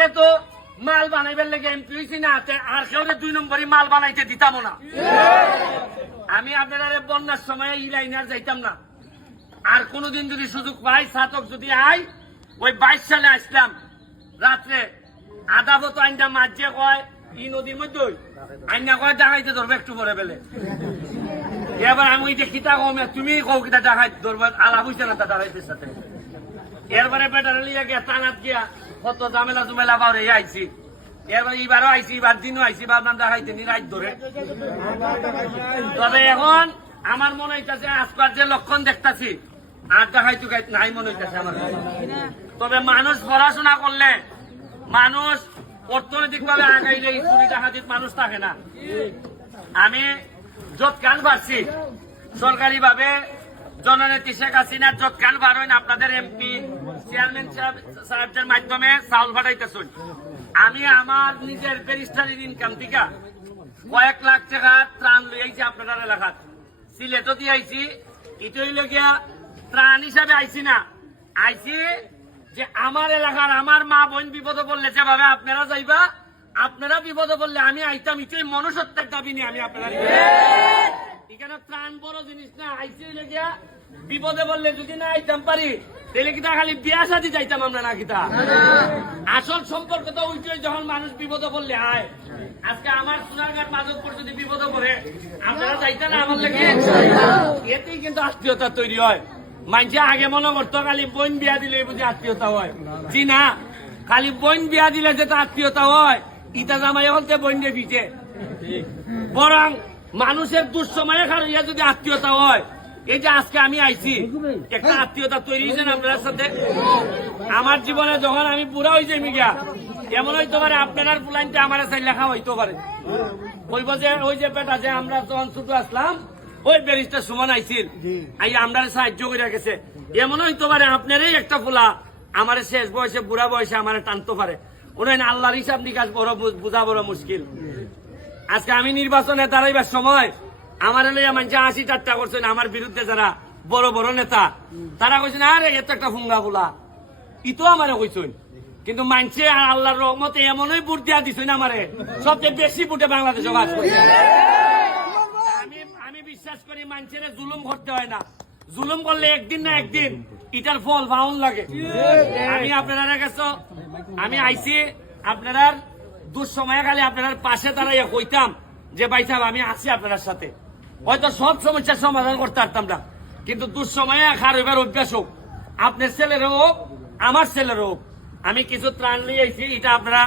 যেহেতু মাল বানাইবার লেগে এমপি হয়েছি না, আর কেউ 2 নম্বরই মাল বানাইতে দিতাম না। আমি আপনারা বন্যার সময় এই লাইনার যাইতাম না। আর কোনদিন যদি সুযোগ পাই, ছাতক যদি আই, ওই 22 সালে আসলাম রাত্রে আধা বত আইনটা মাঝে কয় ই নদীর মধ্যে আইনা কয় ডাকাইতে ধরবে একটু পরে বেলে। এবার আমি ওই যে কিতা কমে তুমি কও কিতা ডাকাই ধরবে, আলাপ হইছে না তা ডাকাইতের সাথে। এরপরে বেটারে লিয়ে গিয়া টানাত গিয়া কত ঝামেলা জুমেলা বাড়ে আইছি। এবার এইবারও আইছি, এবার দিনও আইছি, ভাবলাম ডাকাইতে নি রাত ধরে। তবে এখন আমার মনে হইতেছে আজকাল যে লক্ষণ দেখতেছি আর ডাকাইতে নাই মনে হইতেছে আমার। তবে মানুষ পড়াশোনা করলে, মানুষ অর্থনৈতিক ভাবে আগাইলে এই চুরি ডাকাতির মানুষ থাকে না। আমি যৎকাল পারছি সরকারি ভাবে জননেত্রী শেখ হাসিনার যৎকাল পারেন আপনাদের এমপি চেয়ারম্যান সাহেবদের মাধ্যমে চাউল পাঠাইতেছেন। আমি আমার নিজের ব্যারিস্টারির ইনকাম থেকে কয়েক লাখ টাকা ত্রাণ লইয়াছি আপনাদের এলাকাত। সিলেটও দিয়ে আইছি। এটাই লগিয়া ত্রাণ হিসাবে আইছি না, আইছি যে আমার এলাকার আমার মা বোন বিপদে পড়লে যেভাবে আপনারা যাইবা, আপনারা বিপদে পড়লে আমি আইতাম। এটাই মনুষ্যত্বের দাবি নিয়ে আমি আপনারা এখানে ত্রাণ বড় জিনিস না। আইসি লেগিয়া বিপদে বললে যদি না আইতাম পারি, তাহলে কিতা খালি বিয়া শাদি যাইতাম আমরা না কিতা। আসল সম্পর্ক তো ওইটাই, যখন মানুষ বিপদে বললে আয়। আজকে আমার সোনারঘাট মাধবপুর যদি বিপদে পড়ে আপনারা যাইতেন আমার লেগে, এতেই কিন্তু আত্মীয়তা তৈরি হয়। মানুষে আগে মনে করতো খালি বোন বিয়া দিলে বুঝি আত্মীয়তা হয়। জি না, খালি বোন বিয়া দিলে যেটা আত্মীয়তা হয়, ইটা জামাই এখন বোন দিয়ে পিছে। বরং মানুষের দুঃসময়ে খারাইয়া যদি আত্মীয়তা হয়, এই যে আজকে আমি আইছি একটা আত্মীয়তা তৈরি হয়েছে না আপনার সাথে। আমার জীবনে যখন আমি বুড়া হয়েছে মিগা, এমন হইতে পারে আপনার প্লানটা আমার সাথে লেখা হইতে পারে। বলব যে ওই যে বেটা যে আমরা যখন ছোট আসলাম ওই ব্যারিস্টার সুমন আইছিল, আই আমরা সাহায্য করে গেছে। এমন হইতে পারে আপনারই একটা ফুলা আমার শেষ বয়সে বুড়া বয়সে আমার টানতে পারে। ওনার আল্লাহর হিসাব নিকাশ বড় বোঝা বড় মুশকিল। আজকে আমি নির্বাচনে দাঁড়াইবার সময় আমার লইয়া মানুষ 80 ঠাট্টা করছেন। আমার বিরুদ্ধে যারা বড় বড় নেতা তারা কইছেন আরে এত একটা ফুঙ্গা ফুলা, ইতো আমারে কইছেন। কিন্তু মানছে আল্লাহর রহমতে এমনই ভোট দিয়া দিছেন আমারে, সবচেয়ে বেশি ভোটে বাংলাদেশে বাস করি। আমি বিশ্বাস করি মানুষের জুলুম করতে হয় না, জুলুম করলে একদিন না একদিন ইটার ফল ভাউন লাগে। আমি আপনারা কাছে আমি আইছি আপনারা দুঃসময়ে খালি আপনার পাশে দাঁড়াইয়া কইতাম যে ভাই সাহেব আমি আছি আপনার সাথে। হয়তো সব সমস্যার সমাধান করতে পারতাম না, কিন্তু দুঃসময়ে খার হইবার অভ্যাস হোক, আপনার ছেলেরও হোক আমার ছেলেরও হোক, আমি কিছু ত্রাণ নিয়ে আইছি। এটা আপনারা